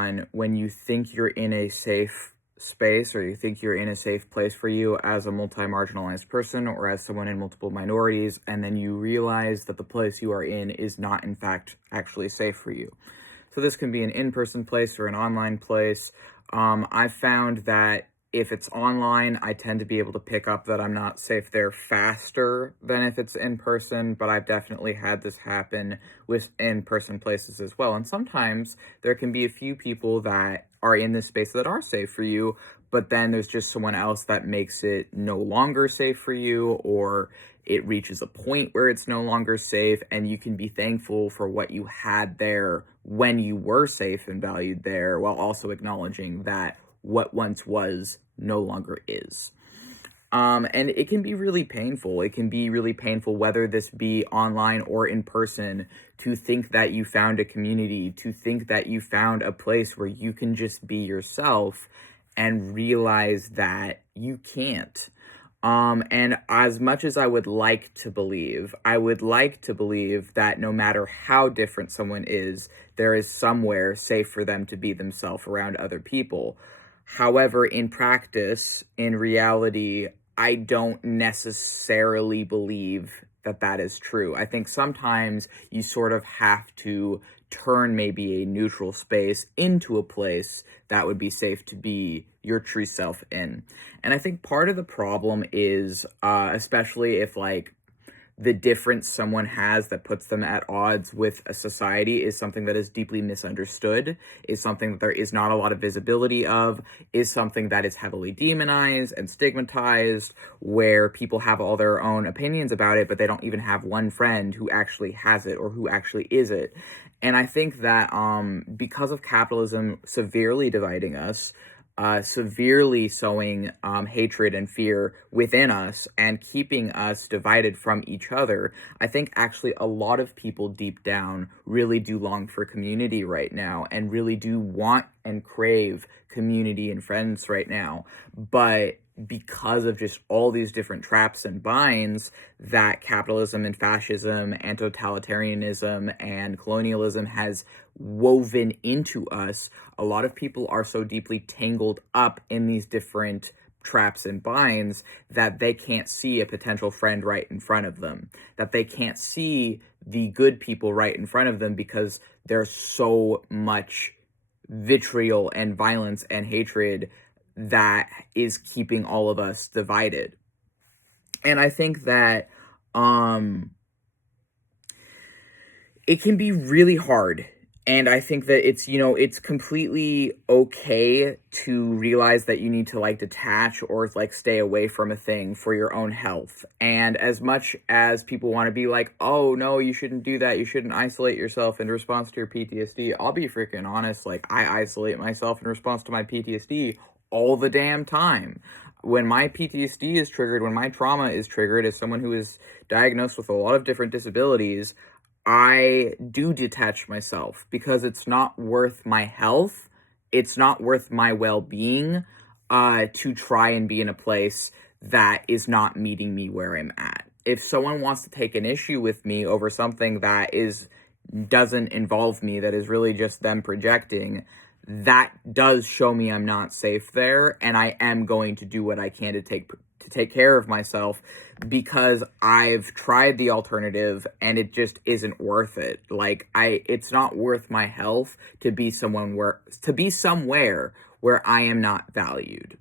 on when you think you're in a safe space or you think you're in a safe place for you as a multi-marginalized person or as someone in multiple minorities, and then you realize that the place you are in is not, in fact, actually safe for you. So this can be an in-person place or an online place. I've found that if it's online, I tend to be able to pick up that I'm not safe there faster than if it's in person, but I've definitely had this happen with in-person places as well. And sometimes there can be a few people that are in this space that are safe for you, but then there's just someone else that makes it no longer safe for you, or it reaches a point where it's no longer safe, and you can be thankful for what you had there when you were safe and valued there, while also acknowledging that what once was no longer is. And it can be really painful. It can be really painful, whether this be online or in person, to think that you found a community, to think that you found a place where you can just be yourself and realize that you can't. And as much as I would like to believe that no matter how different someone is, there is somewhere safe for them to be themselves around other people. However, in practice, in reality, I don't necessarily believe that that is true. I think sometimes you sort of have to turn maybe a neutral space into a place that would be safe to be your true self in. And I think part of the problem is, especially if like the difference someone has that puts them at odds with a society is something that is deeply misunderstood, is something that there is not a lot of visibility of, is something that is heavily demonized and stigmatized, where people have all their own opinions about it, but they don't even have one friend who actually has it or who actually is it. And I think that because of capitalism severely dividing us, severely sowing hatred and fear within us and keeping us divided from each other, I think actually a lot of people deep down really do long for community right now and really do want and crave community and friends right now. But because of just all these different traps and binds that capitalism and fascism and totalitarianism and colonialism has woven into us, a lot of people are so deeply tangled up in these different traps and binds that they can't see a potential friend right in front of them, that they can't see the good people right in front of them because there's so much vitriol and violence and hatred that is keeping all of us divided. And I think that it can be really hard. And I think that it's completely okay to realize that you need to like detach or like stay away from a thing for your own health. And as much as people want to be like, oh no, you shouldn't do that, you shouldn't isolate yourself in response to your PTSD, I'll be freaking honest, like I isolate myself in response to my PTSD all the damn time. When my PTSD is triggered, when my trauma is triggered, as someone who is diagnosed with a lot of different disabilities, I do detach myself because it's not worth my health, it's not worth my well-being to try and be in a place that is not meeting me where I'm at. If someone wants to take an issue with me over something that doesn't involve me, that is really just them projecting, that does show me I'm not safe there, and I am going to do what I can to take care of myself, because I've tried the alternative and it just isn't worth it. Like it's not worth my health to be somewhere where I am not valued.